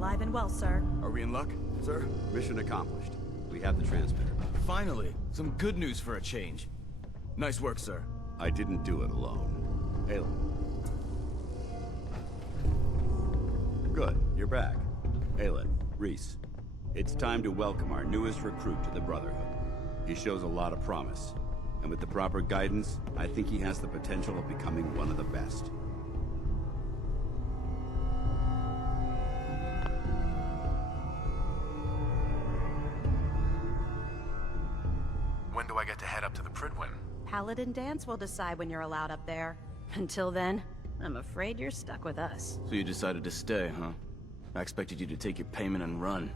alive and well, sir. Are we in luck? Sir, mission accomplished. We have the transmitter. Finally, some good news for a change. Nice work, sir. I didn't do it alone. Halen. Good, you're back. Halen, Reese. It's time to welcome our newest recruit to the Brotherhood. He shows a lot of promise. And with the proper guidance, I think he has the potential of becoming one of the best. When do I get to head up to the Pridwin? Paladin Dance will decide when you're allowed up there. Until then, I'm afraid you're stuck with us. So you decided to stay, huh? I expected you to take your payment and run.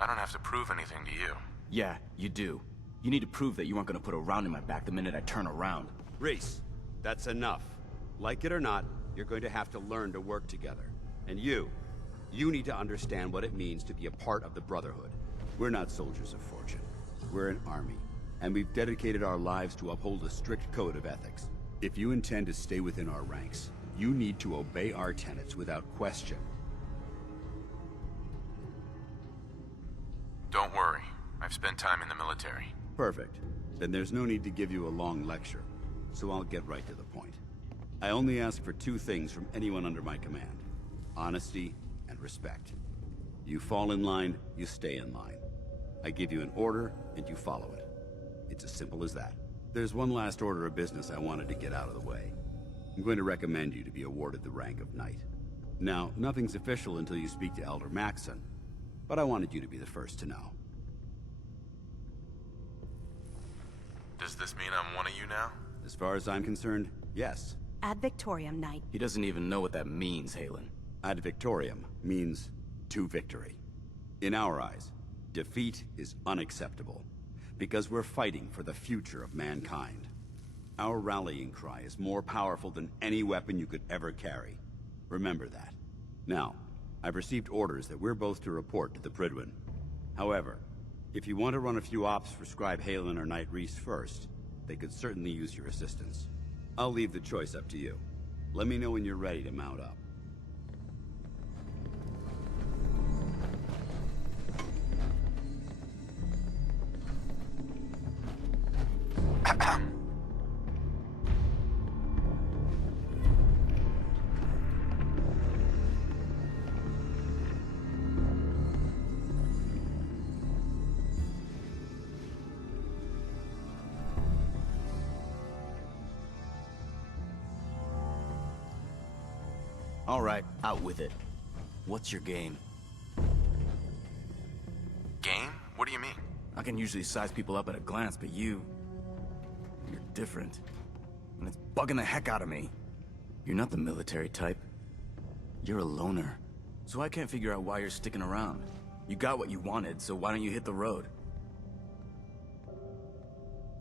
I don't have to prove anything to you. Yeah, you do. You need to prove that you aren't gonna put a round in my back the minute I turn around. Reese, that's enough. Like it or not, you're going to have to learn to work together. And you need to understand what it means to be a part of the Brotherhood. We're not soldiers of fortune. We're an army, and we've dedicated our lives to uphold a strict code of ethics. If you intend to stay within our ranks, you need to obey our tenets without question. Don't worry. I've spent time in the military. Perfect. Then there's no need to give you a long lecture, so I'll get right to the point. I only ask for two things from anyone under my command: honesty and respect. You fall in line, you stay in line. I give you an order, and you follow it. It's as simple as that. There's one last order of business I wanted to get out of the way. I'm going to recommend you to be awarded the rank of Knight. Now, nothing's official until you speak to Elder Maxson, but I wanted you to be the first to know. Does this mean I'm one of you now? As far as I'm concerned, yes. Ad Victoriam, Knight. He doesn't even know what that means, Halen. Ad Victoriam means to victory. In our eyes, defeat is unacceptable, because we're fighting for the future of mankind. Our rallying cry is more powerful than any weapon you could ever carry. Remember that. Now, I've received orders that we're both to report to the Pridwin. However, if you want to run a few ops for Scribe Halen or Knight Reese first, they could certainly use your assistance. I'll leave the choice up to you. Let me know when you're ready to mount up. All right, out with it. What's your game? Game? What do you mean? I can usually size people up at a glance, but you're different. And it's bugging the heck out of me. You're not the military type. You're a loner. So I can't figure out why you're sticking around. You got what you wanted, so why don't you hit the road?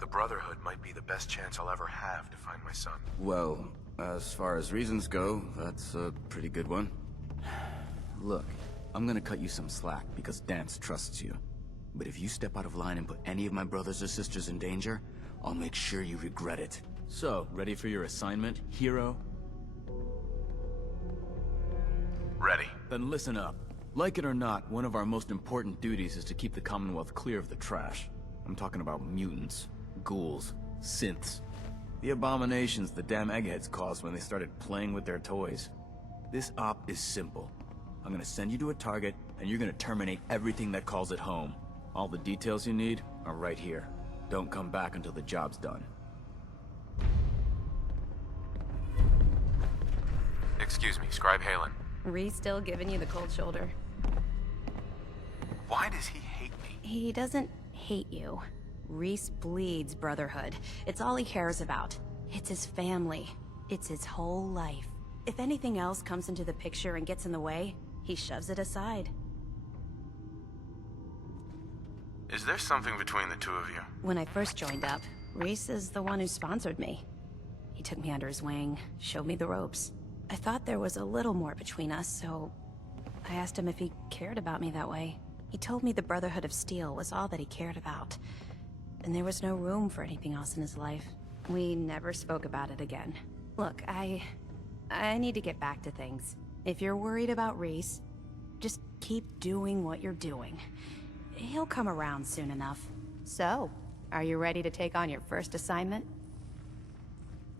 The Brotherhood might be the best chance I'll ever have to find my son. Well, as far as reasons go, that's a pretty good one. Look, I'm gonna cut you some slack because Dance trusts you. But if you step out of line and put any of my brothers or sisters in danger, I'll make sure you regret it. So, ready for your assignment, hero? Ready. Then listen up. Like it or not, one of our most important duties is to keep the Commonwealth clear of the trash. I'm talking about mutants, ghouls, synths. The abominations the damn eggheads caused when they started playing with their toys. This op is simple. I'm gonna send you to a target, and you're gonna terminate everything that calls it home. All the details you need are right here. Don't come back until the job's done. Excuse me, Scribe Halen. Reese still giving you the cold shoulder. Why does he hate me? He doesn't hate you. Reese bleeds Brotherhood. It's all he cares about. It's his family. It's his whole life. If anything else comes into the picture and gets in the way, he shoves it aside. Is there something between the two of you? When I first joined up, Reese is the one who sponsored me. He took me under his wing, showed me the ropes. I thought there was a little more between us, so I asked him if he cared about me that way. He told me the Brotherhood of Steel was all that he cared about, and there was no room for anything else in his life. We never spoke about it again. Look, I need to get back to things. If you're worried about Reese, just keep doing what you're doing. He'll come around soon enough. So, are you ready to take on your first assignment?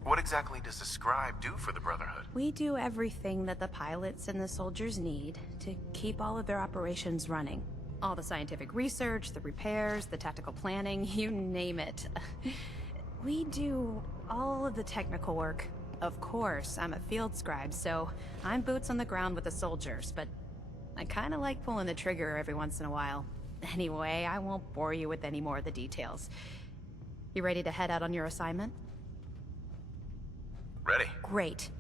What exactly does the scribe do for the Brotherhood? We do everything that the pilots and the soldiers need to keep all of their operations running. All the scientific research, the repairs, the tactical planning, you name it. We do all of the technical work. Of course, I'm a field scribe, so I'm boots on the ground with the soldiers, but I kinda like pulling the trigger every once in a while. Anyway, I won't bore you with any more of the details. You ready to head out on your assignment? Ready. Great.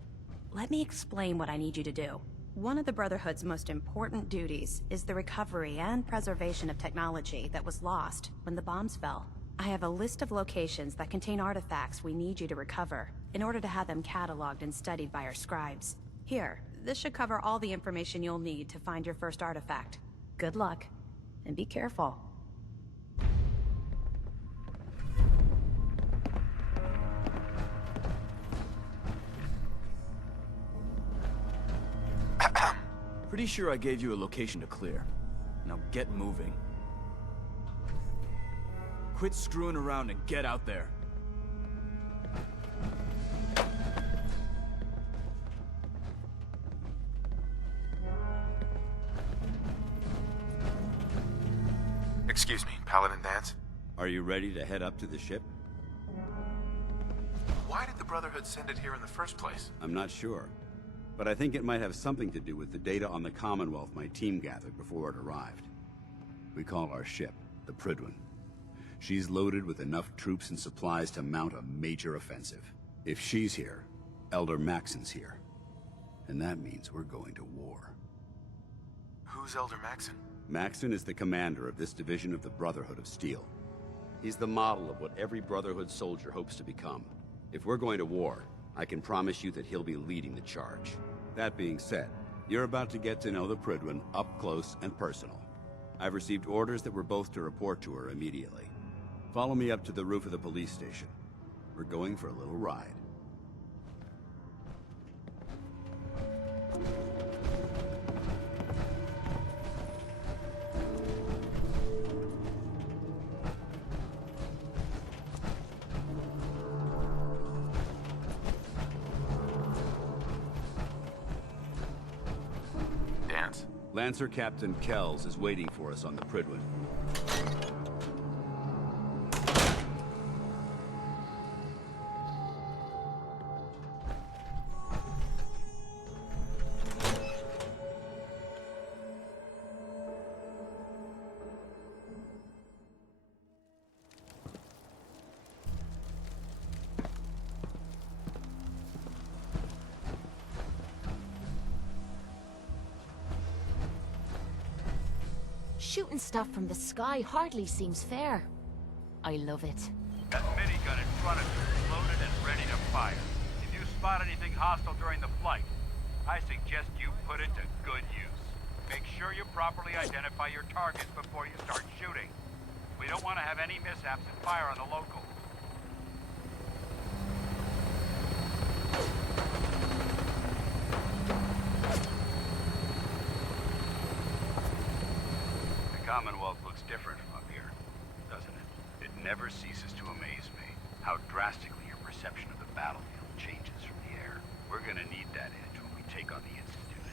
Let me explain what I need you to do. One of the Brotherhood's most important duties is the recovery and preservation of technology that was lost when the bombs fell. I have a list of locations that contain artifacts we need you to recover in order to have them cataloged and studied by our scribes. Here, this should cover all the information you'll need to find your first artifact. Good luck, and be careful. Pretty sure I gave you a location to clear. Now get moving. Quit screwing around and get out there. Excuse me, Paladin Dance? Are you ready to head up to the ship? Why did the Brotherhood send it here in the first place? I'm not sure, but I think it might have something to do with the data on the Commonwealth my team gathered before it arrived. We call our ship the Prydwen. She's loaded with enough troops and supplies to mount a major offensive. If she's here, Elder Maxon's here. And that means we're going to war. Who's Elder Maxon? Maxon is the commander of this division of the Brotherhood of Steel. He's the model of what every Brotherhood soldier hopes to become. If we're going to war, I can promise you that he'll be leading the charge. That being said, you're about to get to know the Prydwen up close and personal. I've received orders that we're both to report to her immediately. Follow me up to the roof of the police station. We're going for a little ride. Dance. Lancer Captain Kells is waiting for us on the Prydwen. Shooting stuff from the sky hardly seems fair. I love it. That minigun in front of you is loaded and ready to fire. If you spot anything hostile during the flight, I suggest you put it to good use. Make sure you properly identify your targets before you start shooting. We don't want to have any mishaps and fire on the local. The Commonwealth looks different from up here, doesn't it? It never ceases to amaze me how drastically your perception of the battlefield changes from the air. We're gonna need that edge when we take on the Institute.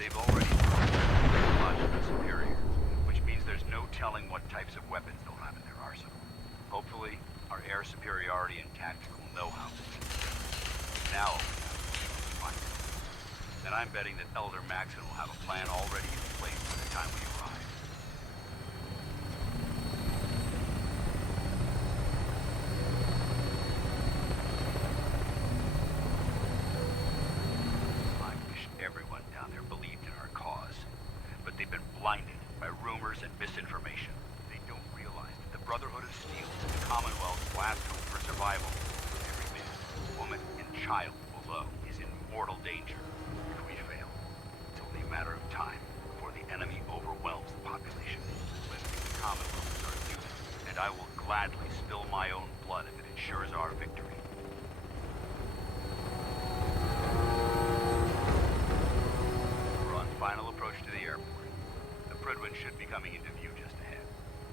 They've already proven much of the superiors, which means there's no telling what types of weapons they'll have in their arsenal. Hopefully, our air superiority and tactical know-how will be there. Now, fine. And I'm betting that Elder Maxon will have a plan already in place by the time we arrive. I wish everyone down there believed in our cause, but they've been blinded by rumors and misinformation. They don't realize that the Brotherhood of Steel is the Commonwealth's last hope for survival. Every man, woman, and child below is in mortal danger. If we fail, it's only a matter of time before the enemy overwhelms the population. But the Commonwealth is our duty, and I will gladly spill my own blood if it ensures our victory. coming into view just ahead.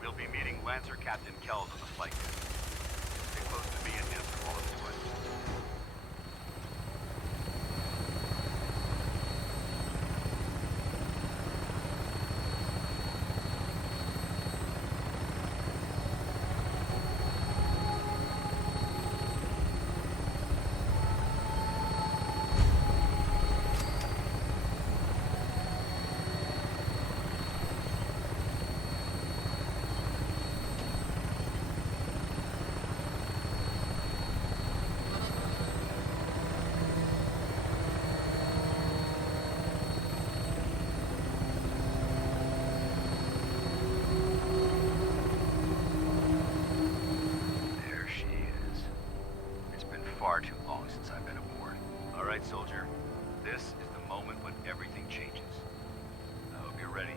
We'll be meeting Lancer Captain Kells on the flight deck. Stay close to me and answer all of his questions. Far too long since I've been aboard. All right, soldier. This is the moment when everything changes. I hope you're ready.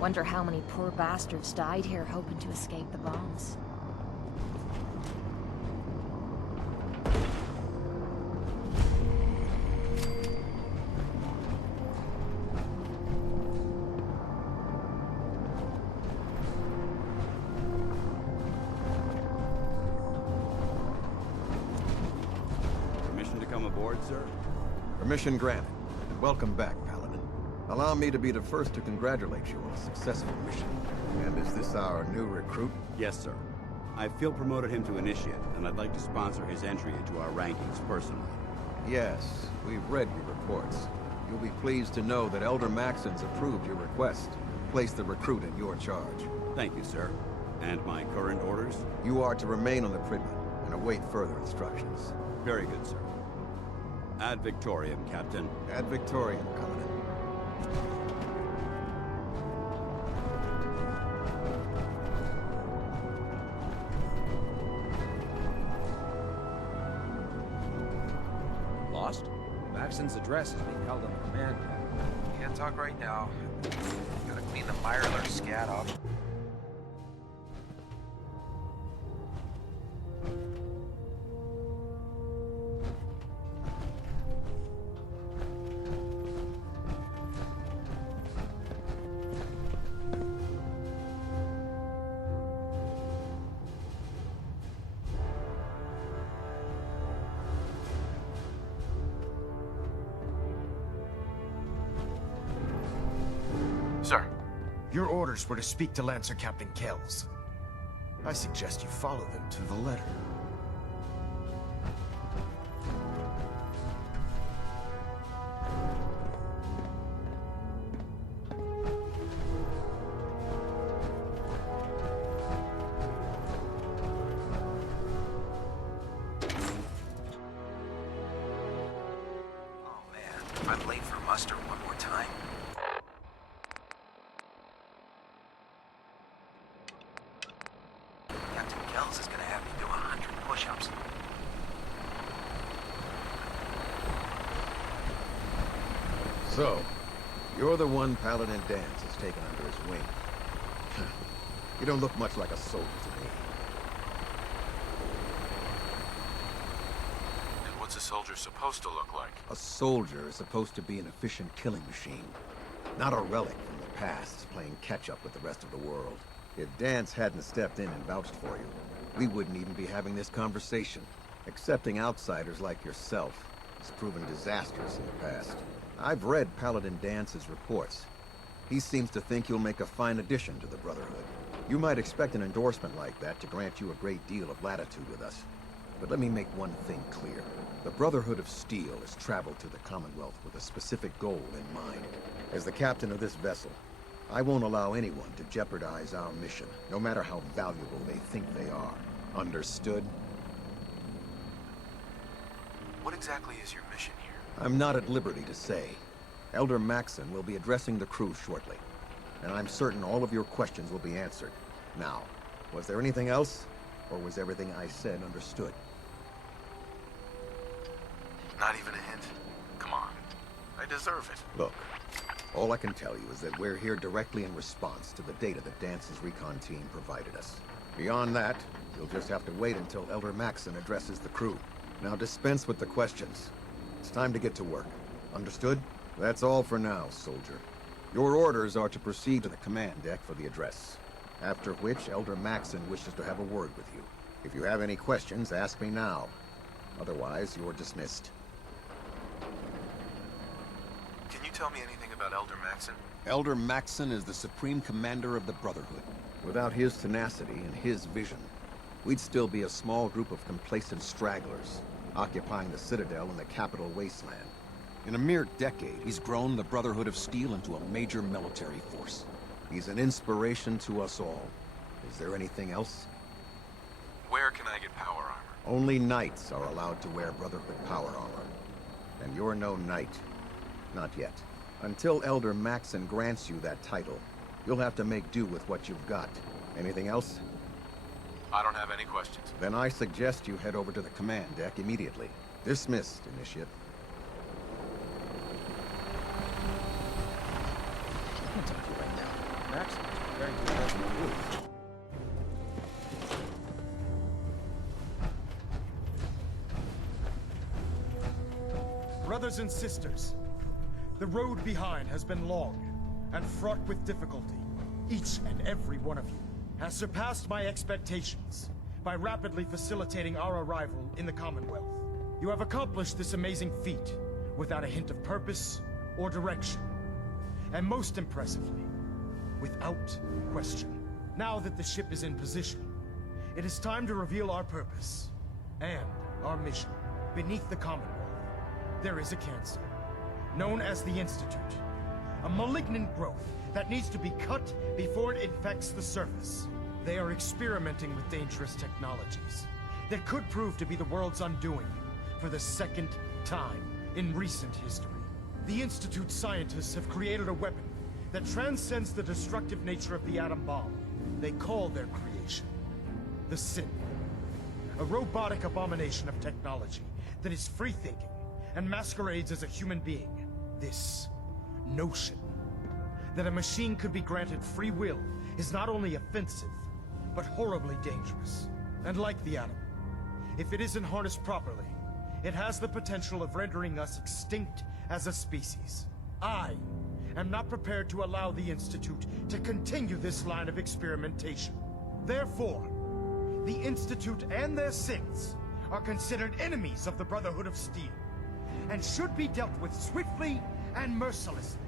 Wonder how many poor bastards died here hoping to escape the bombs. Permission to come aboard, sir? Permission granted. And welcome back, Paladin. Allow me to be the first to congratulate you on a successful mission. And is this our new recruit? Yes, sir. I feel promoted him to initiate, and I'd like to sponsor his entry into our rankings personally. Yes, we've read your reports. You'll be pleased to know that Elder Maxon's approved your request. Place the recruit in your charge. Thank you, sir. And my current orders? You are to remain on the Prigman and await further instructions. Very good, sir. Ad Victoriam, Captain. Ad Victoriam, Commandant. Lost? Maxon's address is being held on the command tab. Can't talk right now. Gotta clean the Mirelurk scat off. Sir. Your orders were to speak to Lancer Captain Kells. I suggest you follow them to the letter. Oh man, if I'm late for muster one more time. Captain Kells is gonna have me do 100 push-ups. So, you're the one Paladin Danse has taken under his wing. You don't look much like a soldier to me. And what's a soldier supposed to look like? A soldier is supposed to be an efficient killing machine, not a relic from the past playing catch-up with the rest of the world. If Danse hadn't stepped in and vouched for you, we wouldn't even be having this conversation. Accepting outsiders like yourself has proven disastrous in the past. I've read Paladin Dance's reports. He seems to think you'll make a fine addition to the Brotherhood. You might expect an endorsement like that to grant you a great deal of latitude with us. But let me make one thing clear. The Brotherhood of Steel has traveled to the Commonwealth with a specific goal in mind. As the captain of this vessel, I won't allow anyone to jeopardize our mission, no matter how valuable they think they are. Understood? What exactly is your mission here? I'm not at liberty to say. Elder Maxon will be addressing the crew shortly. and I'm certain all of your questions will be answered. Now, was there anything else? Or was everything I said understood? Not even a hint. Come on. I deserve it. Look, all I can tell you is that we're here directly in response to the data that Dance's recon team provided us. Beyond that, you'll just have to wait until Elder Maxson addresses the crew. Now dispense with the questions. It's time to get to work. Understood? That's all for now, soldier. Your orders are to proceed to the command deck for the address. After which, Elder Maxson wishes to have a word with you. If you have any questions, ask me now. Otherwise, you're dismissed. Can you tell me anything about Elder Maxson? Elder Maxson is the Supreme Commander of the Brotherhood. Without his tenacity and his vision, we'd still be a small group of complacent stragglers, occupying the Citadel in the capital wasteland. In a mere decade, he's grown the Brotherhood of Steel into a major military force. He's an inspiration to us all. Is there anything else? Where can I get power armor? Only knights are allowed to wear Brotherhood power armor. And you're no knight. Not yet. Until Elder Maxson grants you that title, you'll have to make do with what you've got. Anything else? I don't have any questions. Then I suggest you head over to the command deck immediately. Dismissed, Initiate. I can't talk to you right now. Max is preparing to invest in the roof. Brothers and sisters, the road behind has been long and fraught with difficulty. Each and every one of you has surpassed my expectations by rapidly facilitating our arrival in the Commonwealth. You have accomplished this amazing feat without a hint of purpose or direction. And most impressively, without question. Now that the ship is in position, it is time to reveal our purpose and our mission. Beneath the Commonwealth, there is a cancer, known as the Institute. A malignant growth that needs to be cut before it infects the surface. They are experimenting with dangerous technologies that could prove to be the world's undoing for the second time in recent history. The Institute's scientists have created a weapon that transcends the destructive nature of the atom bomb. They call their creation the Synth. A robotic abomination of technology that is free-thinking and masquerades as a human being. This notion that a machine could be granted free will is not only offensive, but horribly dangerous. And like the atom, if it isn't harnessed properly, it has the potential of rendering us extinct as a species. I am not prepared to allow the Institute to continue this line of experimentation. Therefore, the Institute and their synths are considered enemies of the Brotherhood of Steel, and should be dealt with swiftly and mercilessly.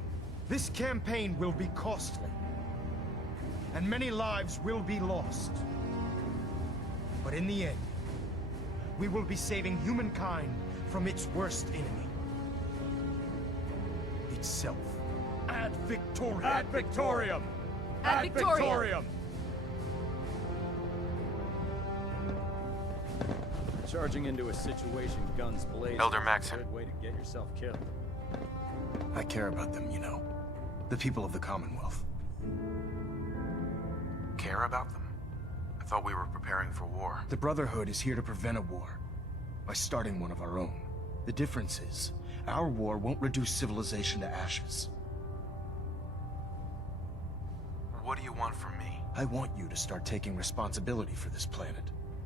This campaign will be costly, and many lives will be lost. But in the end, we will be saving humankind from its worst enemy. Itself. Ad Victoriam! Ad Victoriam! Ad Victoriam! Charging into a situation, guns blazing. Elder Maxson. Good way to get yourself killed. I care about them, you know. The people of the Commonwealth. Care about them? I thought we were preparing for war. The Brotherhood is here to prevent a war by starting one of our own. The difference is, our war won't reduce civilization to ashes. What do you want from me? I want you to start taking responsibility for this planet.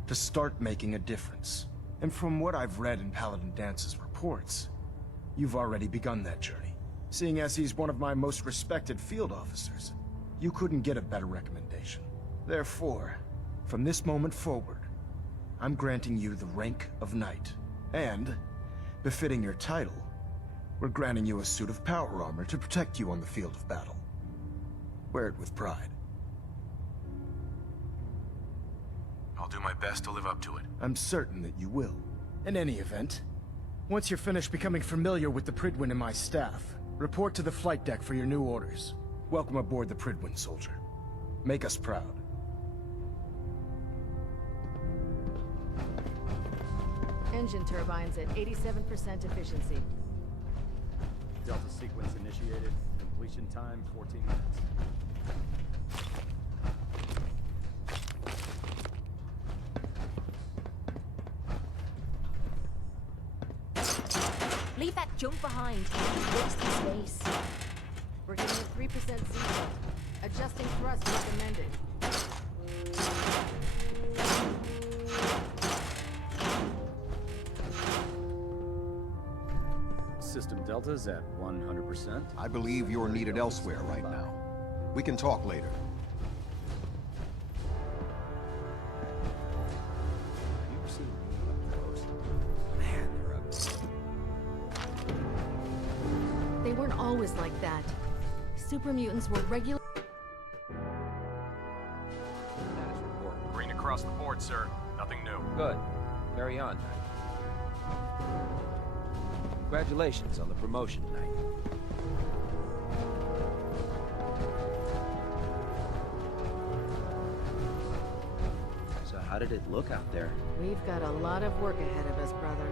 To start making a difference. And from what I've read in Paladin Dance's reports, you've already begun that journey. Seeing as he's one of my most respected field officers, you couldn't get a better recommendation. Therefore, from this moment forward, I'm granting you the rank of Knight. And, befitting your title, we're granting you a suit of power armor to protect you on the field of battle. Wear it with pride. I'll do my best to live up to it. I'm certain that you will. In any event, once you're finished becoming familiar with the Pridwin and my staff, report to the flight deck for your new orders. Welcome aboard the Pridwin, soldier. Make us proud. Engine turbines at 87% efficiency. Delta sequence initiated. Complete. Completion time 14 minutes. Leave that junk behind. Waste the space. We're getting a 3% seatbelt. Adjusting thrust recommended. System Delta's at 100%. I believe you're needed elsewhere right now. We can talk later. Have you ever seen me up close? Man, they're ugly. They weren't always like that. Super mutants were regular. Status report. Green across the board, sir. Nothing new. Good. Carry on. Congratulations on the promotion tonight. So how did it look out there? We've got a lot of work ahead of us, brother.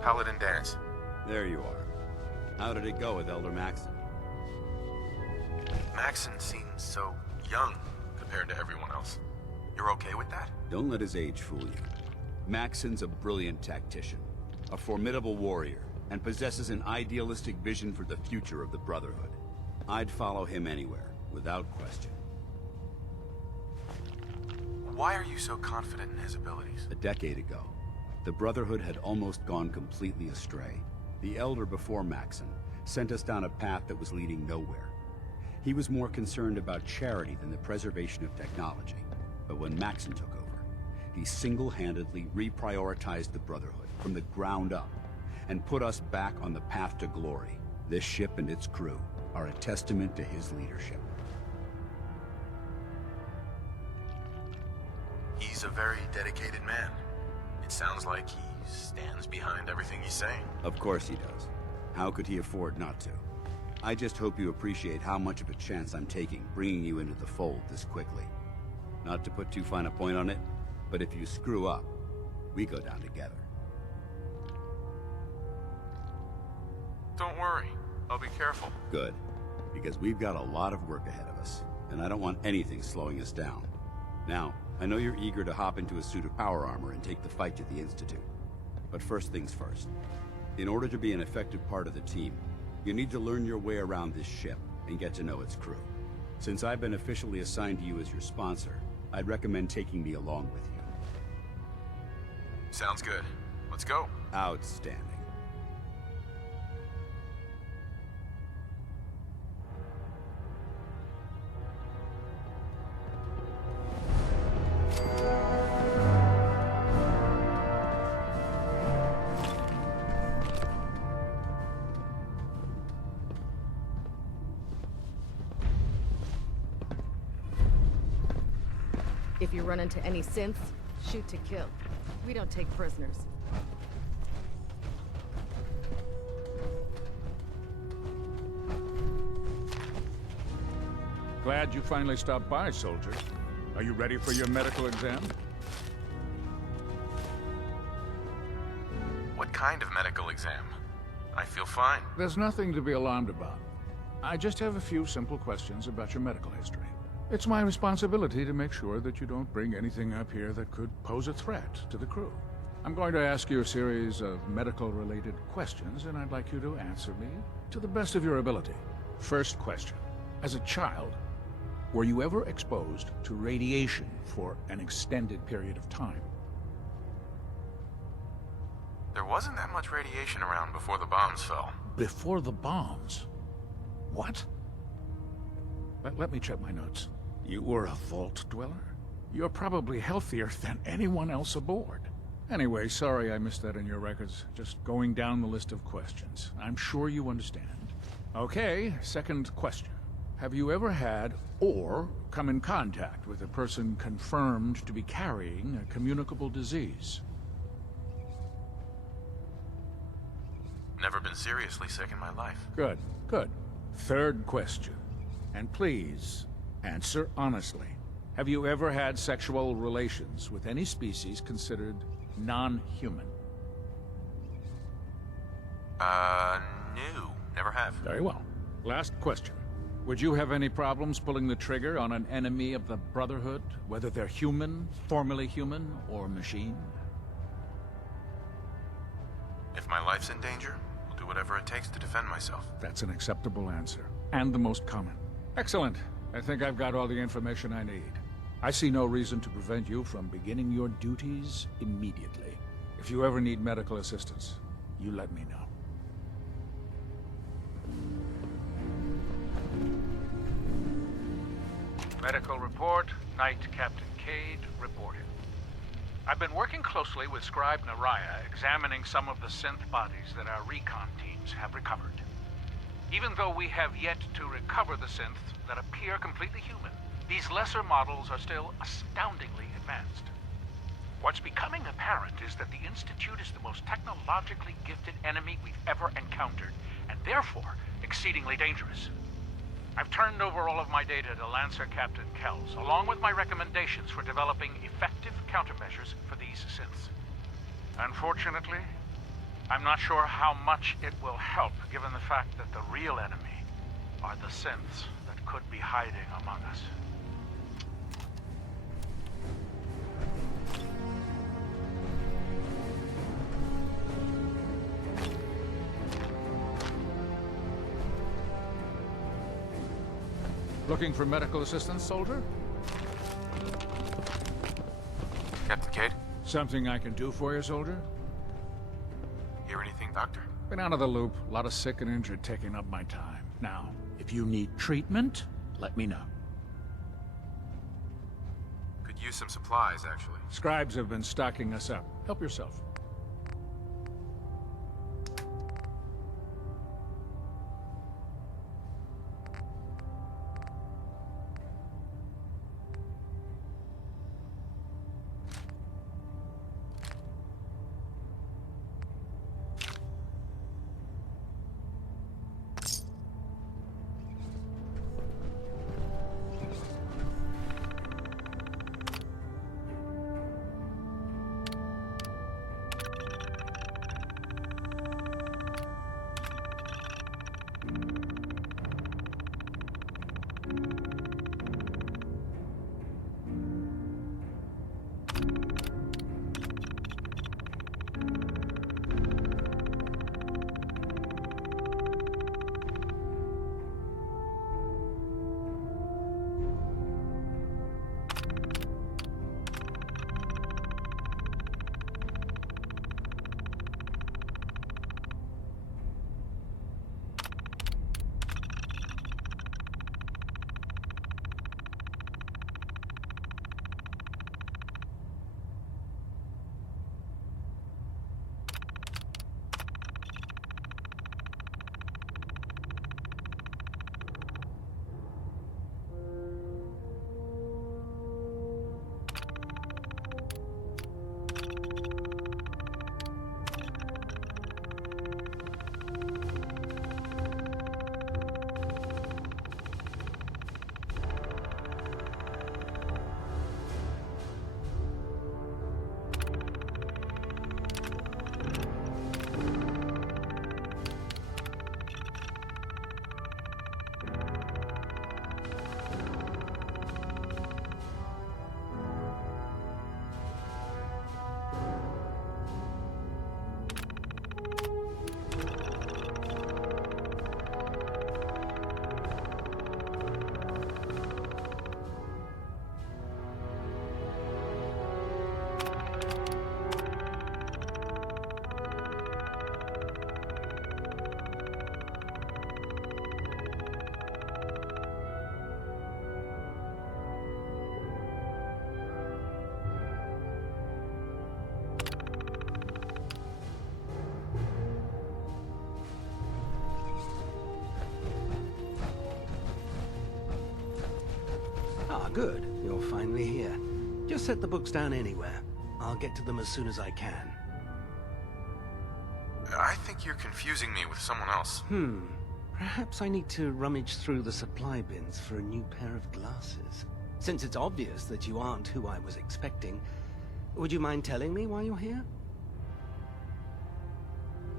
Paladin Dance. There you are. How did it go with Elder Maxon? Maxon seems so young compared to everyone else. You're okay with that? Don't let his age fool you. Maxon's a brilliant tactician, a formidable warrior, and possesses an idealistic vision for the future of the Brotherhood. I'd follow him anywhere, without question. Why are you so confident in his abilities? A decade ago, the Brotherhood had almost gone completely astray. The Elder before Maxon sent us down a path that was leading nowhere. He was more concerned about charity than the preservation of technology. But when Maxon took over, he single-handedly reprioritized the Brotherhood from the ground up and put us back on the path to glory. This ship and its crew are a testament to his leadership. He's a very dedicated man. It sounds like he stands behind everything he's saying. Of course he does. How could he afford not to? I just hope you appreciate how much of a chance I'm taking bringing you into the fold this quickly. Not to put too fine a point on it, but if you screw up, we go down together. Don't worry. I'll be careful. Good, because we've got a lot of work ahead of us, and I don't want anything slowing us down. Now, I know you're eager to hop into a suit of power armor and take the fight to the Institute. But first things first. In order to be an effective part of the team, you need to learn your way around this ship and get to know its crew. Since I've been officially assigned to you as your sponsor, I'd recommend taking me along with you. Sounds good. Let's go. Outstanding. If you run into any synths, shoot to kill. We don't take prisoners. Glad you finally stopped by, soldier. Are you ready for your medical exam? What kind of medical exam? I feel fine. There's nothing to be alarmed about. I just have a few simple questions about your medical history. It's my responsibility to make sure that you don't bring anything up here that could pose a threat to the crew. I'm going to ask you a series of medical-related questions, and I'd like you to answer me to the best of your ability. First question. As a child, were you ever exposed to radiation for an extended period of time? There wasn't that much radiation around before the bombs fell. Before the bombs? What? Let me check my notes. You were a vault dweller? You're probably healthier than anyone else aboard. Anyway, sorry I missed that in your records. Just going down the list of questions. I'm sure you understand. Okay, second question. Have you ever had or come in contact with a person confirmed to be carrying a communicable disease? Never been seriously sick in my life. Good, good. Third question. And please, answer honestly. Have you ever had sexual relations with any species considered non-human? No. Never have. Very well. Last question. Would you have any problems pulling the trigger on an enemy of the Brotherhood, whether they're human, formerly human, or machine? If my life's in danger, I'll do whatever it takes to defend myself. That's an acceptable answer, and the most common. Excellent. I think I've got all the information I need. I see no reason to prevent you from beginning your duties immediately. If you ever need medical assistance, you let me know. Medical report, Knight Captain Cade reported. I've been working closely with Scribe Naraya, examining some of the synth bodies that our recon teams have recovered. Even though we have yet to recover the synths that appear completely human, these lesser models are still astoundingly advanced. What's becoming apparent is that the Institute is the most technologically gifted enemy we've ever encountered, and therefore exceedingly dangerous. I've turned over all of my data to Lancer Captain Kells, along with my recommendations for developing effective countermeasures for these synths. Unfortunately, I'm not sure how much it will help, given the fact that the real enemy are the synths that could be hiding among us. Looking for medical assistance, soldier? Captain Cade? Something I can do for you, soldier? Hear anything, Doctor? Been out of the loop. A lot of sick and injured taking up my time. Now, if you need treatment, let me know. Could use some supplies, actually. Scribes have been stocking us up. Help yourself. Ah, good. You're finally here. Just set the books down anywhere. I'll get to them as soon as I can. I think you're confusing me with someone else. Perhaps I need to rummage through the supply bins for a new pair of glasses. Since it's obvious that you aren't who I was expecting, would you mind telling me why you're here?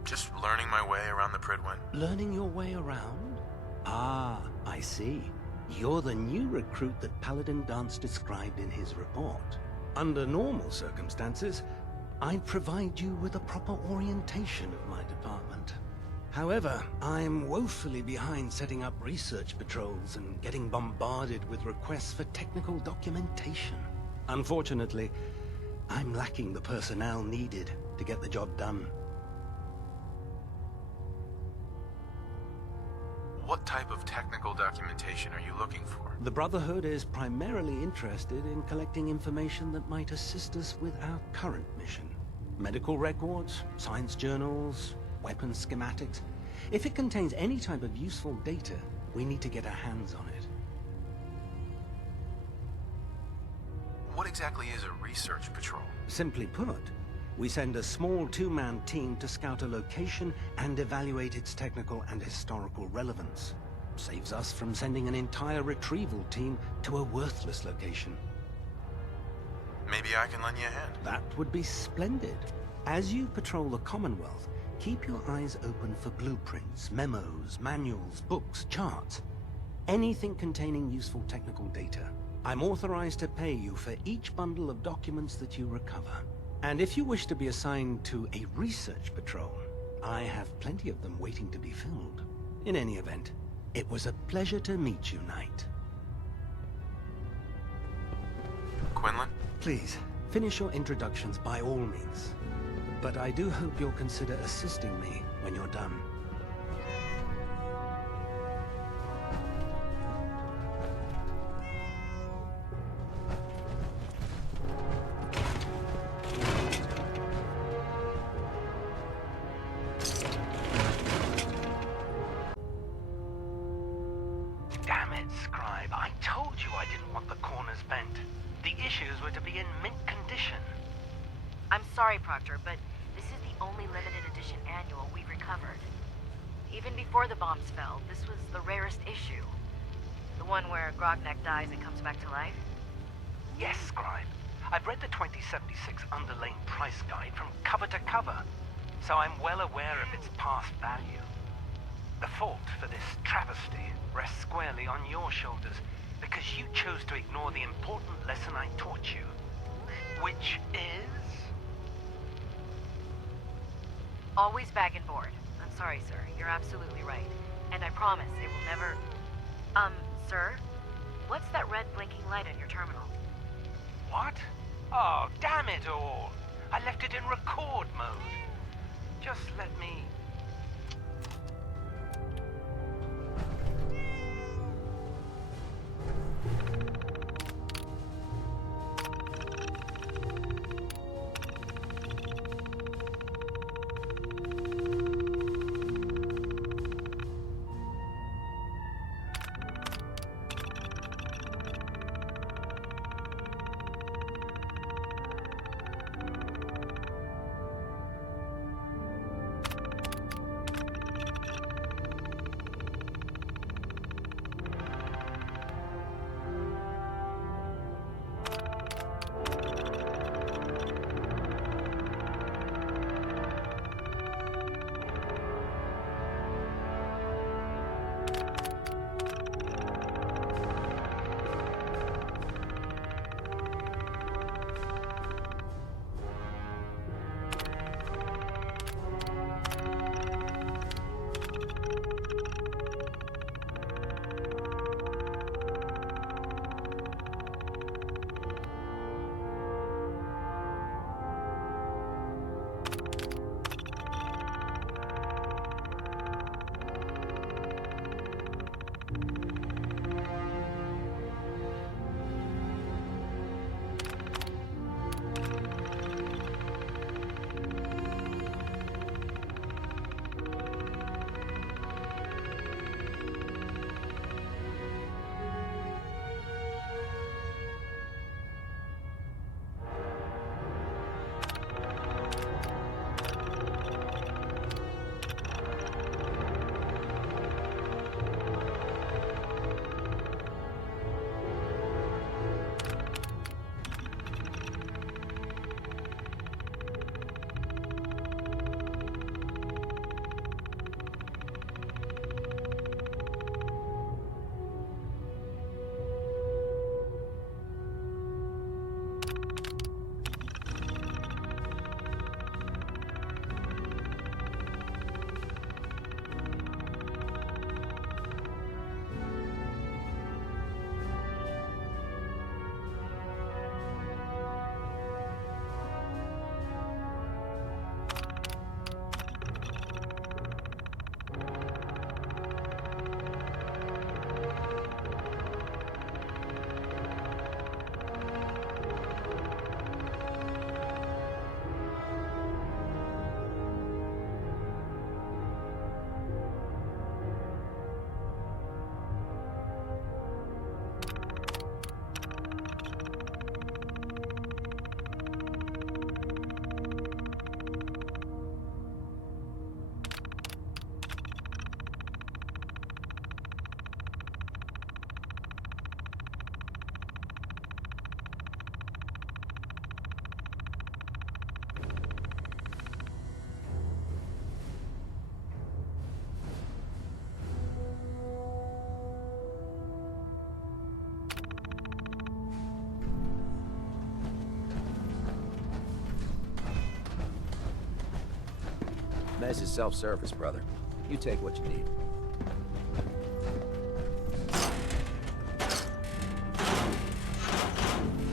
Just learning my way around the Pridwen. Learning your way around? Ah, I see. You're the new recruit that Paladin Dance described in his report. Under normal circumstances, I'd provide you with a proper orientation of my department. However, I'm woefully behind setting up research patrols and getting bombarded with requests for technical documentation. Unfortunately, I'm lacking the personnel needed to get the job done. What type of technical documentation are you looking for? The Brotherhood is primarily interested in collecting information that might assist us with our current mission. Medical records, science journals, weapons schematics. If it contains any type of useful data, we need to get our hands on it. What exactly is a research patrol? Simply put, we send a small two-man team to scout a location and evaluate its technical and historical relevance. Saves us from sending an entire retrieval team to a worthless location. Maybe I can lend you a hand. That would be splendid. As you patrol the Commonwealth, keep your eyes open for blueprints, memos, manuals, books, charts. Anything containing useful technical data. I'm authorized to pay you for each bundle of documents that you recover. And if you wish to be assigned to a research patrol, I have plenty of them waiting to be filled. In any event, it was a pleasure to meet you, Knight. Quinlan? Please, finish your introductions by all means. But I do hope you'll consider assisting me when you're done. Damn it, Scribe. I told you I didn't want the corners bent. The issues were to be in mint condition. I'm sorry, Proctor, but this is the only limited edition annual we've recovered. Even before the bombs fell, this was the rarest issue. The one where Grognak dies and comes back to life? Yes, Scribe. I've read the 2076 underlain price guide from cover to cover, so I'm well aware of its past value. The fault for this travesty rests squarely on your shoulders, because you chose to ignore the important lesson I taught you. Which is? Always bag and board. I'm sorry, sir. You're absolutely right. And I promise it will never... sir? What's that red blinking light on your terminal? What? Oh, damn it all! I left it in record mode. Just let me... Mess is self-service, brother. You take what you need.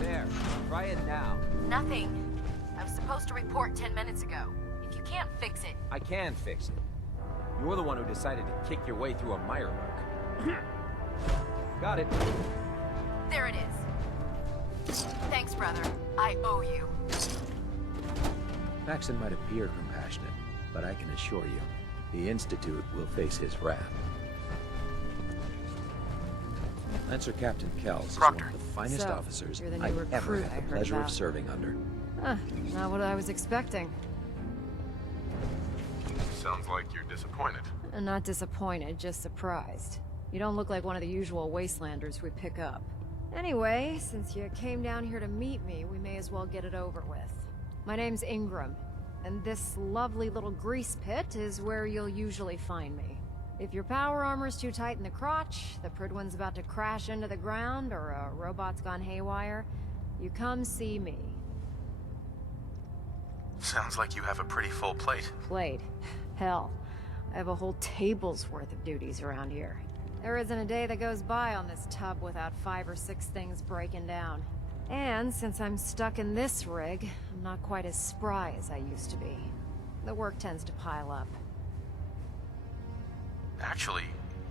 There. Try it now. Nothing. I was supposed to report 10 minutes ago. If you can't fix it... I can fix it. You're the one who decided to kick your way through a mirelurk. Got it. There it is. Thanks, brother. I owe you. Paxton might appear compassionate, but I can assure you, the Institute will face his wrath. Lancer Captain Kells is one of the finest officers you're the new I've ever recruit had I the heard pleasure about. of serving under. Not what I was expecting. Sounds like you're disappointed. Not disappointed, just surprised. You don't look like one of the usual wastelanders we pick up. Anyway, since you came down here to meet me, we may as well get it over with. My name's Ingram, and this lovely little grease pit is where you'll usually find me. If your power armor's too tight in the crotch, the Pridwin's about to crash into the ground, or a robot's gone haywire, you come see me. Sounds like you have a pretty full plate. Plate? Hell, I have a whole table's worth of duties around here. There isn't a day that goes by on this tub without 5 or 6 things breaking down. And since I'm stuck in this rig, I'm not quite as spry as I used to be. The work tends to pile up. Actually,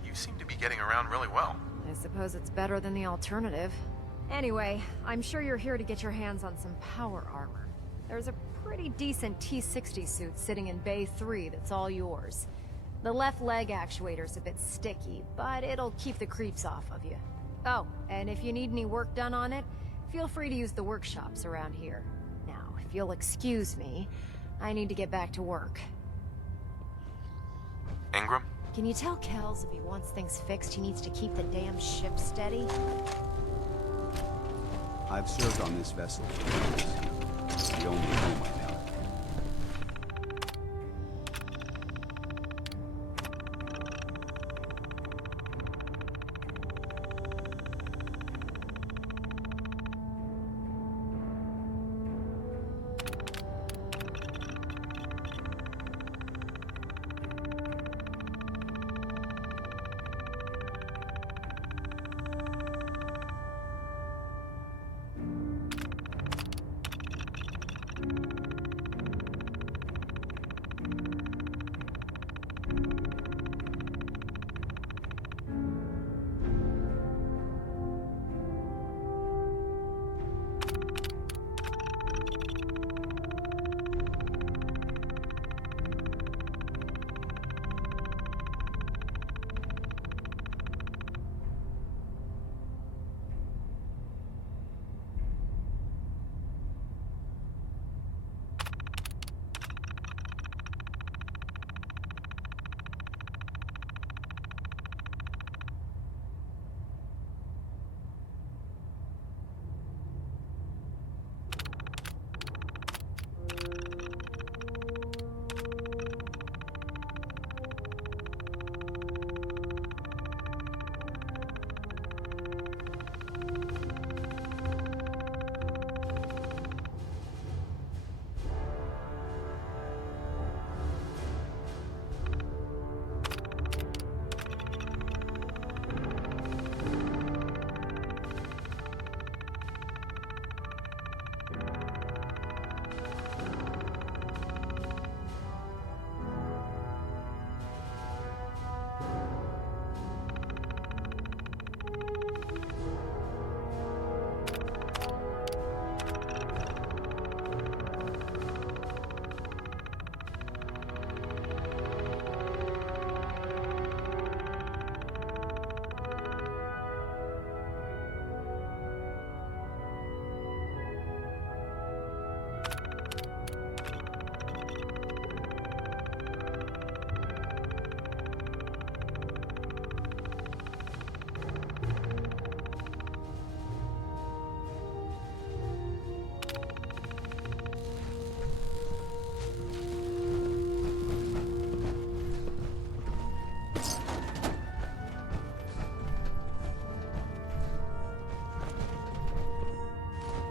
you seem to be getting around really well. I suppose it's better than the alternative. Anyway, I'm sure you're here to get your hands on some power armor. There's a pretty decent T-60 suit sitting in Bay 3 that's all yours. The left leg actuator's a bit sticky, but it'll keep the creeps off of you. Oh, and if you need any work done on it, feel free to use the workshops around here. Now, if you'll excuse me, I need to get back to work. Ingram? Can you tell Kells if he wants things fixed, he needs to keep the damn ship steady? I've served on this vessel for years. The only home I know.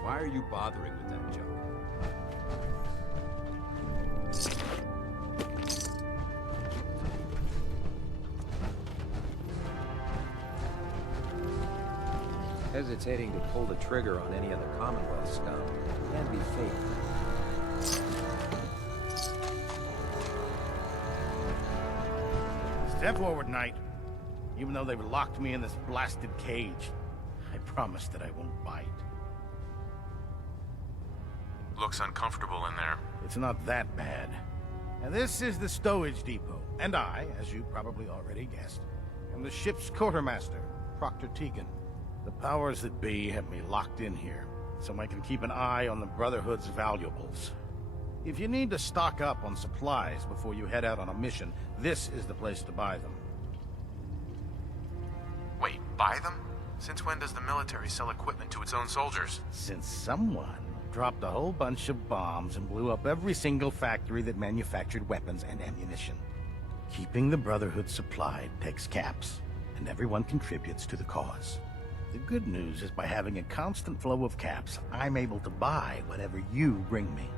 Why are you bothering with that junk? Hesitating to pull the trigger on any of the Commonwealth scum can be fatal. Step forward, Knight. Even though they've locked me in this blasted cage, I promise that I won't bite. Looks uncomfortable in there. It's not that bad. Now, this is the stowage depot, and I, as you probably already guessed, am the ship's quartermaster, Proctor Tegan. The powers that be have me locked in here, so I can keep an eye on the Brotherhood's valuables. If you need to stock up on supplies before you head out on a mission, this is the place to buy them. Wait, buy them? Since when does the military sell equipment to its own soldiers? Since someone dropped a whole bunch of bombs and blew up every single factory that manufactured weapons and ammunition. Keeping the Brotherhood supplied takes caps, and everyone contributes to the cause. The good news is by having a constant flow of caps, I'm able to buy whatever you bring me.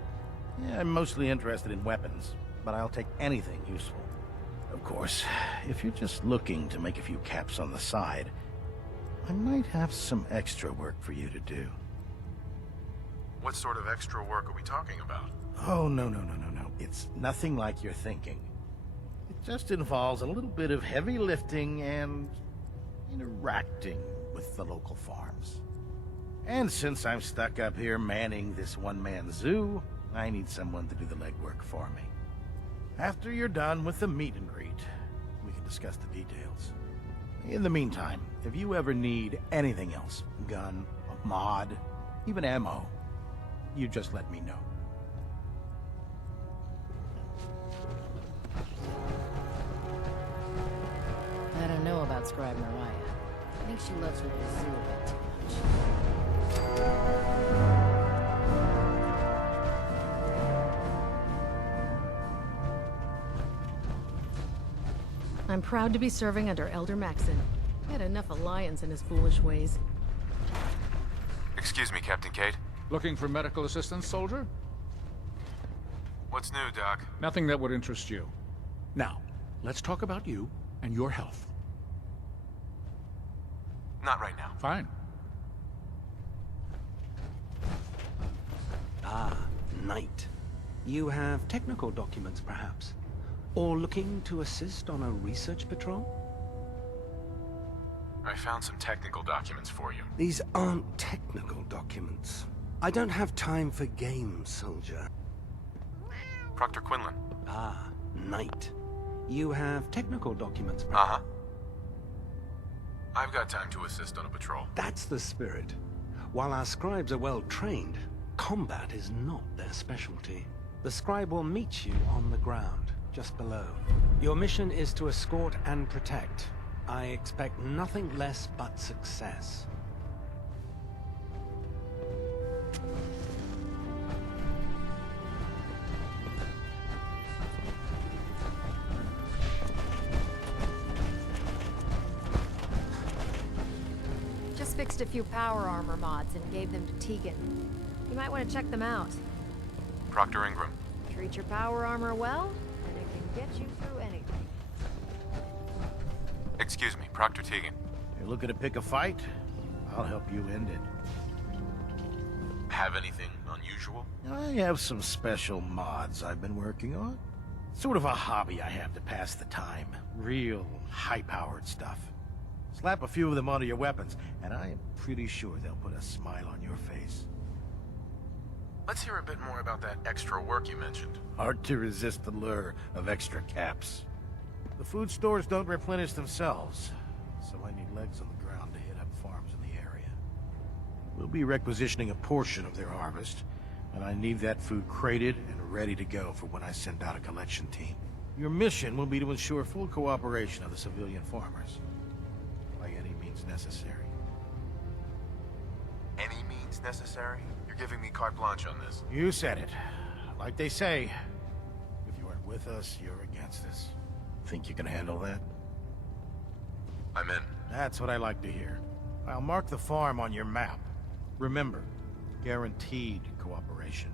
Yeah, I'm mostly interested in weapons, but I'll take anything useful. Of course, if you're just looking to make a few caps on the side, I might have some extra work for you to do. What sort of extra work are we talking about? Oh, no. It's nothing like you're thinking. It just involves a little bit of heavy lifting and interacting with the local farms. And since I'm stuck up here manning this one-man zoo, I need someone to do the legwork for me. After you're done with the meet and greet, we can discuss the details. In the meantime, if you ever need anything else, a gun, a mod, even ammo, you just let me know. I don't know about Scribe Mariah. I think she loves her zoo a bit too much. I'm proud to be serving under Elder Maxon. I had enough alliance in his foolish ways. Excuse me, Captain Cade. Looking for medical assistance, soldier? What's new, Doc? Nothing that would interest you. Now, let's talk about you and your health. Not right now. Fine. Ah, Knight. You have technical documents, perhaps? Or looking to assist on a research patrol? I found some technical documents for you. These aren't technical documents. I don't have time for games, soldier. Proctor Quinlan. Ah, Knight. You have technical documents, perhaps? Uh-huh. I've got time to assist on a patrol. That's the spirit. While our scribes are well trained, combat is not their specialty. The scribe will meet you on the ground, just below. Your mission is to escort and protect. I expect nothing less but success. Just fixed a few power armor mods and gave them to Tegan. You might want to check them out. Proctor Ingram. Treat your power armor well, and it can get you through anything. Excuse me, Proctor Tegan. You're looking to pick a fight? I'll help you end it. Have anything unusual? I have some special mods I've been working on. Sort of a hobby I have to pass the time. Real high-powered stuff. Slap a few of them onto your weapons, and I am pretty sure they'll put a smile on your face. Let's hear a bit more about that extra work you mentioned. Hard to resist the lure of extra caps. The food stores don't replenish themselves, so I need legs on the ground to hit up farms in the area. We'll be requisitioning a portion of their harvest, and I need that food crated and ready to go for when I send out a collection team. Your mission will be to ensure full cooperation of the civilian farmers, by any means necessary. Any means necessary? You're giving me carte blanche on this. You said it. Like they say, if you aren't with us, you're against us. Think you can handle that? I'm in. That's what I like to hear. I'll mark the farm on your map. Remember, guaranteed cooperation.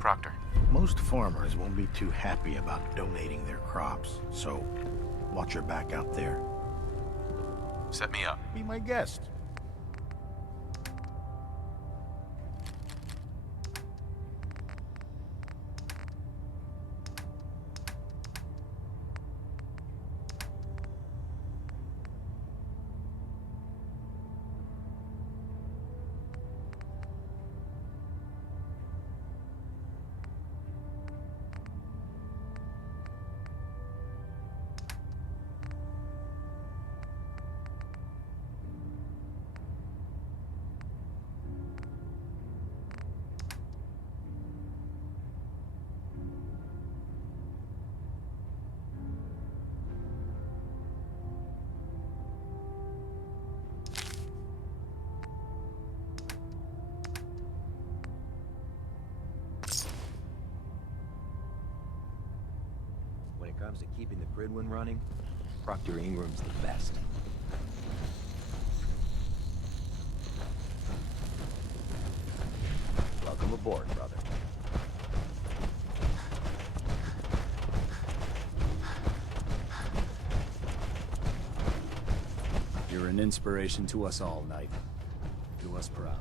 Proctor. Most farmers won't be too happy about donating their crops, so watch your back out there. Set me up. Be my guest. When it comes to keeping the Gridwin running, Proctor Ingram's the best. Welcome aboard, brother. You're an inspiration to us all, Knight. Do us proud.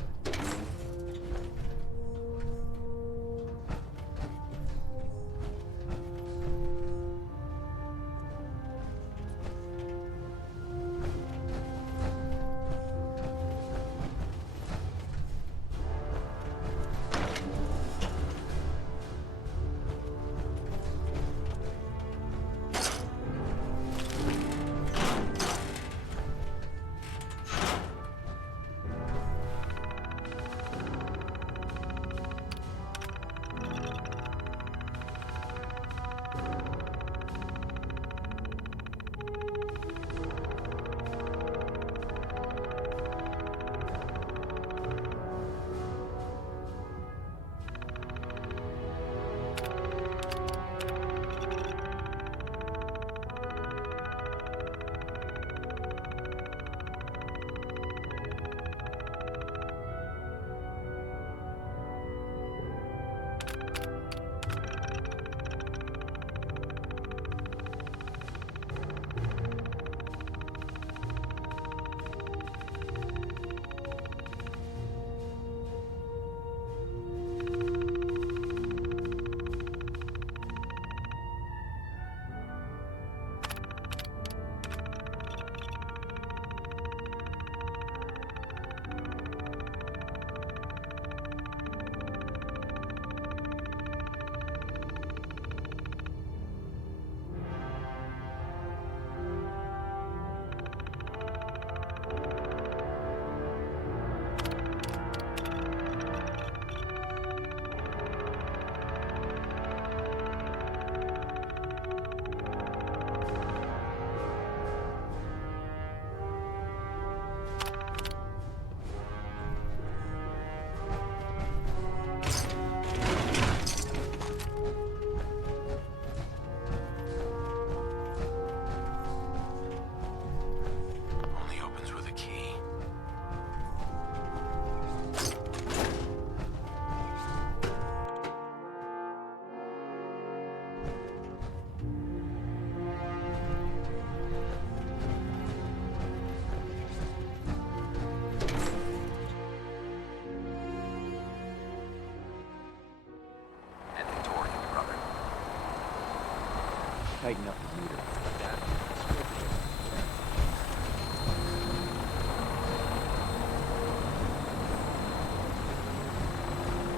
Tighten up the meter.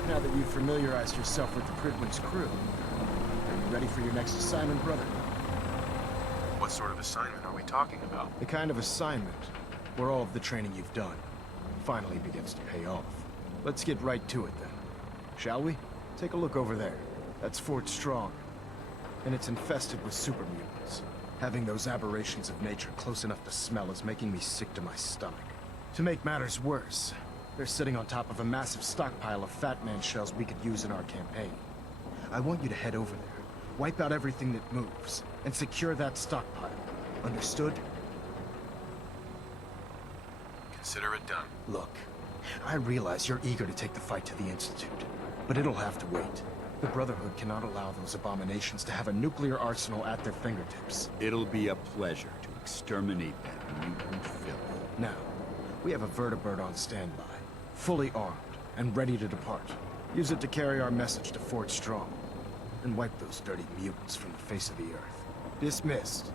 Now that you've familiarized yourself with the Gridwin's crew, are you ready for your next assignment, brother? What sort of assignment are we talking about? The kind of assignment where all of the training you've done finally begins to pay off. Let's get right to it then, shall we? Take a look over there. That's Fort Strong, and it's infested with super mutants. Having those aberrations of nature close enough to smell is making me sick to my stomach. To make matters worse, they're sitting on top of a massive stockpile of Fat Man shells we could use in our campaign. I want you to head over there, wipe out everything that moves, and secure that stockpile. Understood? Consider it done. Look, I realize you're eager to take the fight to the Institute, but it'll have to wait. The Brotherhood cannot allow those abominations to have a nuclear arsenal at their fingertips. It'll be a pleasure to exterminate that mutant filth. Now, we have a vertibird on standby, fully armed and ready to depart. Use it to carry our message to Fort Strong, and wipe those dirty mutants from the face of the earth. Dismissed.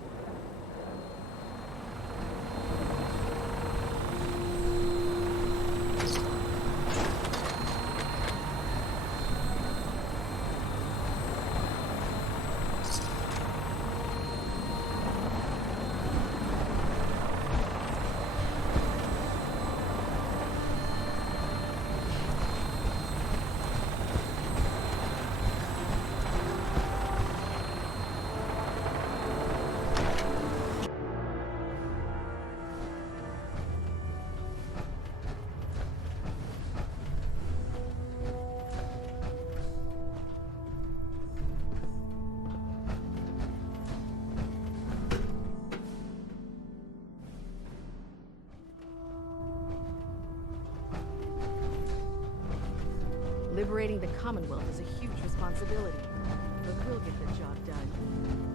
Liberating the Commonwealth is a huge responsibility, but we'll get the job done.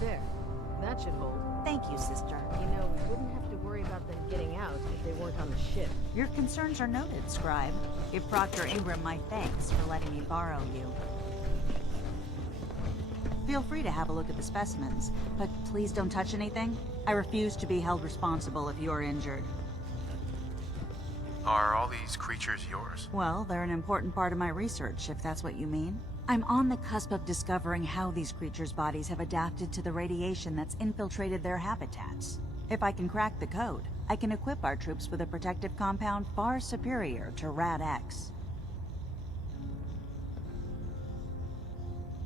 There. That should hold. Thank you, sister. You know, we wouldn't have to worry about them getting out if they weren't on the ship. Your concerns are noted, Scribe. Give Proctor Ingram my thanks for letting me borrow you. Feel free to have a look at the specimens, but please don't touch anything. I refuse to be held responsible if you are injured. Are all these creatures yours? Well, they're an important part of my research, if that's what you mean. I'm on the cusp of discovering how these creatures' bodies have adapted to the radiation that's infiltrated their habitats. If I can crack the code, I can equip our troops with a protective compound far superior to Rad-X.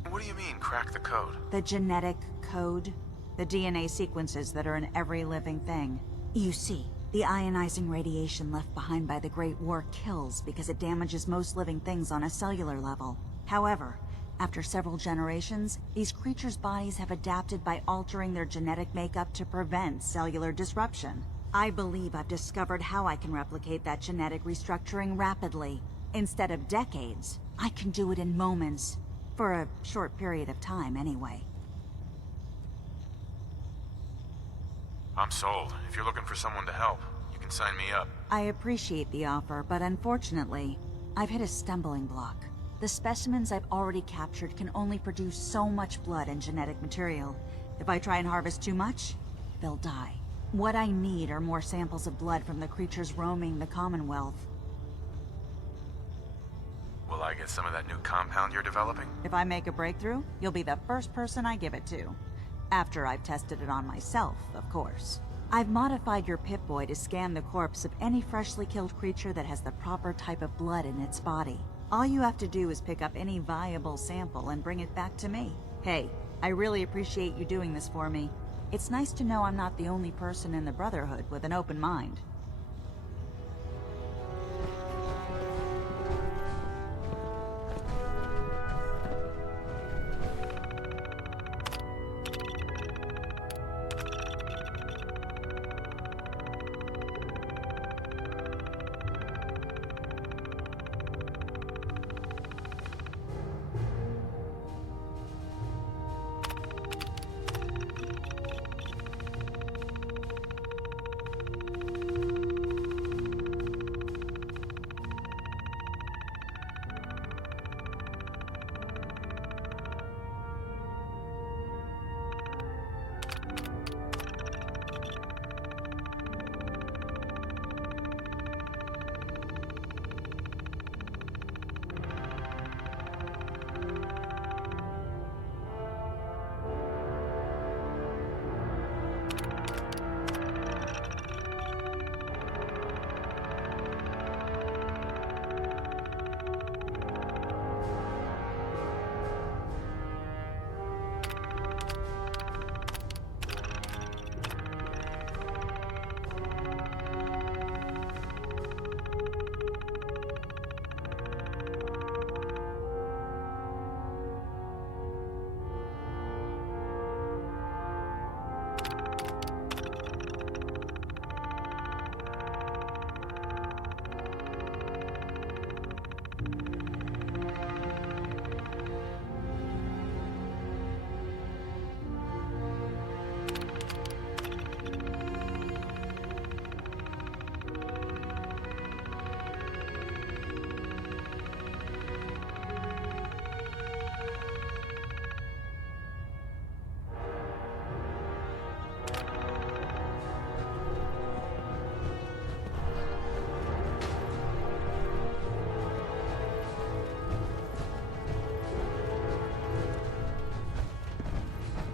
What do you mean, crack the code? The genetic code. The DNA sequences that are in every living thing. You see, the ionizing radiation left behind by the Great War kills because it damages most living things on a cellular level. However, after several generations, these creatures' bodies have adapted by altering their genetic makeup to prevent cellular disruption. I believe I've discovered how I can replicate that genetic restructuring rapidly. Instead of decades, I can do it in moments. For a short period of time, anyway. I'm sold. If you're looking for someone to help, you can sign me up. I appreciate the offer, but unfortunately, I've hit a stumbling block. The specimens I've already captured can only produce so much blood and genetic material. If I try and harvest too much, they'll die. What I need are more samples of blood from the creatures roaming the Commonwealth. Will I get some of that new compound you're developing? If I make a breakthrough, you'll be the first person I give it to. After I've tested it on myself, of course. I've modified your Pip-Boy to scan the corpse of any freshly killed creature that has the proper type of blood in its body. All you have to do is pick up any viable sample and bring it back to me. Hey, I really appreciate you doing this for me. It's nice to know I'm not the only person in the Brotherhood with an open mind.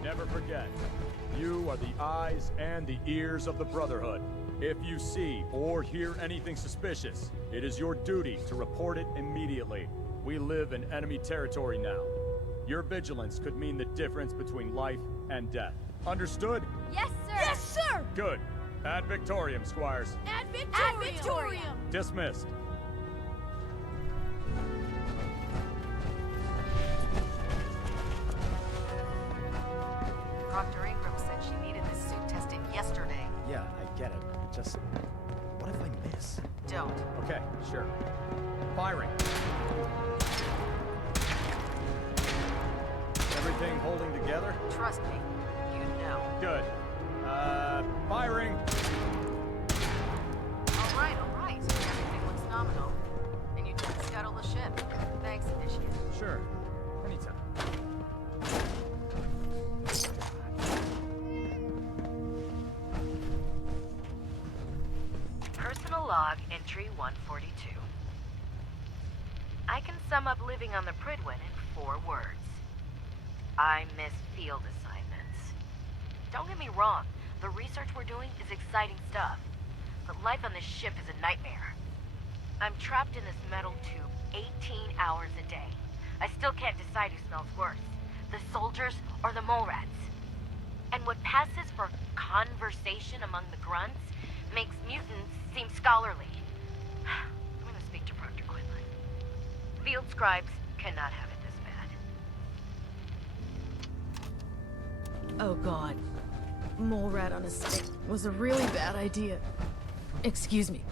Never forget, you are the eyes and the ears of the Brotherhood. If you see or hear anything suspicious, it is your duty to report it immediately. We live in enemy territory now. Your vigilance could mean the difference between life and death. Understood? Yes, sir! Yes, sir! Good. Ad Victoriam, Squires. Ad Victoriam! Ad Victoriam! Dismissed. Dr. Ingram said she needed this suit tested yesterday. Yeah, I get it. Just, what if I miss? Don't. Okay, sure. Firing. Everything holding together? Trust me, you know. Good. Firing. All right. Everything looks nominal. And you didn't scuttle the ship. Thanks, Initiate. Sure. Anytime. Personal log entry 142. I can sum up living on the Pridwin in 4 words. I miss field assignments. Don't get me wrong, the research we're doing is exciting stuff, but life on this ship is a nightmare. I'm trapped in this metal tube 18 hours a day. I still can't decide who smells worse, the soldiers or the mole rats. And what passes for conversation among the grunts makes mutants seem scholarly. I'm gonna speak to Proctor Quinlan. Field scribes cannot have it this bad. Oh god. Mole rat on a stick was a really bad idea. Excuse me.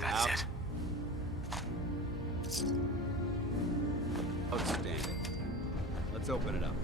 That's it. Outstanding. Let's open it up.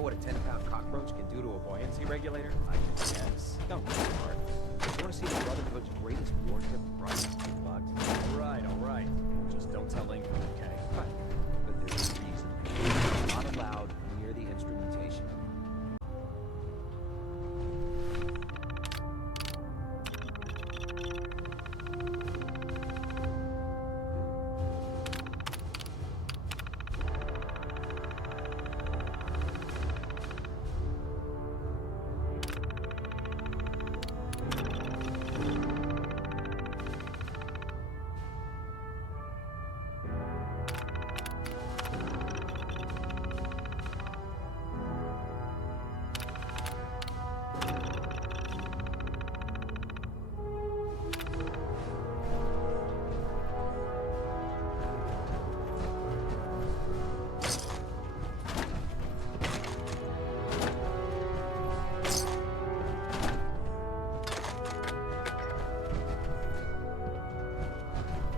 know what a 10-pound cockroach can do to a buoyancy regulator? I can guess. Don't be smart. You want to see the Brotherhood's greatest warship run bugs? All right. Just don't tell England, okay? Right. But there's a reason. You're not allowed near the instrumentation.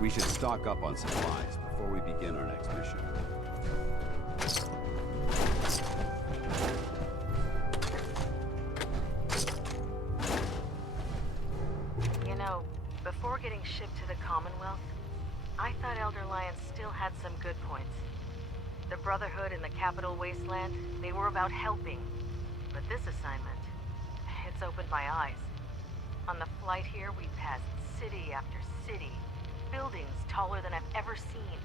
We should stock up on supplies before we begin our next mission. You know, before getting shipped to the Commonwealth, I thought Elder Lion still had some good points. The Brotherhood in the Capital Wasteland, they were about helping. But this assignment, it's opened my eyes. On the flight here, we passed city after city. Buildings taller than I've ever seen.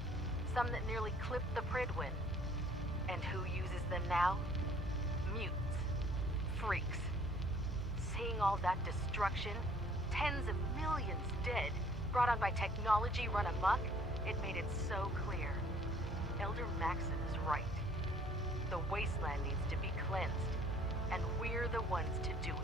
Some that nearly clipped the Pridwin. And who uses them now? Mutants. Freaks. Seeing all that destruction, tens of millions dead, brought on by technology run amok, it made it so clear. Elder Maxon is right. The wasteland needs to be cleansed, and we're the ones to do it.